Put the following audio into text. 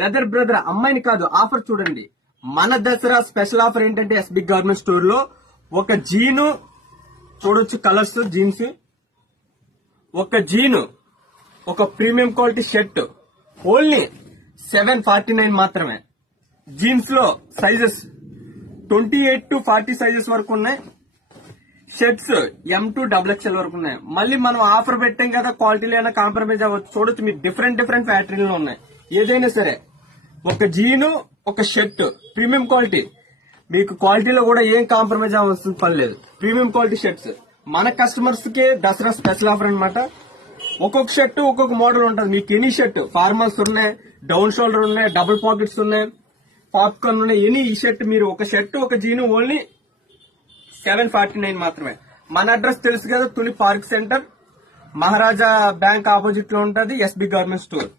Brother అమ్మాయిని కాదు, offer చూడండి. మన దసరా స్పెషల్ ఆఫర్ ఏంటంటే ఎస్బి గవర్నమెంట్ స్టోర్ లో ఒక జీను చూడొచ్చు, కలర్స్ జీన్స్, ఒక జీను, ఒక ప్రీమియం క్వాలిటీ షర్ట్ ఓన్లీ 749 మాత్రమే. జీన్స్ లో సైజెస్ 28 to 40 సైజెస్ వరకు ఉన్నాయి. షర్ట్స్ M to XXL వరకు ఉన్నాయి. మళ్ళీ మనం ఆఫర్ పెట్టాం కదా, క్వాలిటీలో అయినా కాంప్రమైజ్ అవ్వచ్చు. చూడొచ్చు, మీరు డిఫరెంట్ ఫ్యాక్టరీలో ఉన్నాయి. ఏదైనా సరే ఒక జీను, ఒక షర్ట్ ప్రీమియం క్వాలిటీ, మీకు క్వాలిటీలో కూడా ఏం కాంప్రమైజ్ అవ్వాల్సిన పని లేదు. ప్రీమియం క్వాలిటీ షర్ట్స్ మన కస్టమర్స్ కి దసరా స్పెషల్ ఆఫర్ అన్నమాట. ఒక్కొక్క షర్ట్ ఒక్కొక్క మోడల్ ఉంటుంది. మీకు ఎనీ షర్ట్, ఫార్మల్స్ ఉన్నాయి, డౌన్ షోల్డర్ ఉన్నాయి, డబుల్ పాకెట్స్ ఉన్నాయి, పాప్కార్న్ ఉన్నాయి, ఎనీ ఈ షర్ట్, మీరు ఒక షర్ట్ ఒక జీను ఓన్లీ 749 మాత్రమే. మన అడ్రస్ తెలుసు కదా, తుని పార్క్ సెంటర్, మహారాజా బ్యాంక్ ఆపోజిట్ లో ఉంటుంది, ఎస్బి గవర్నమెంట్ స్టోర్.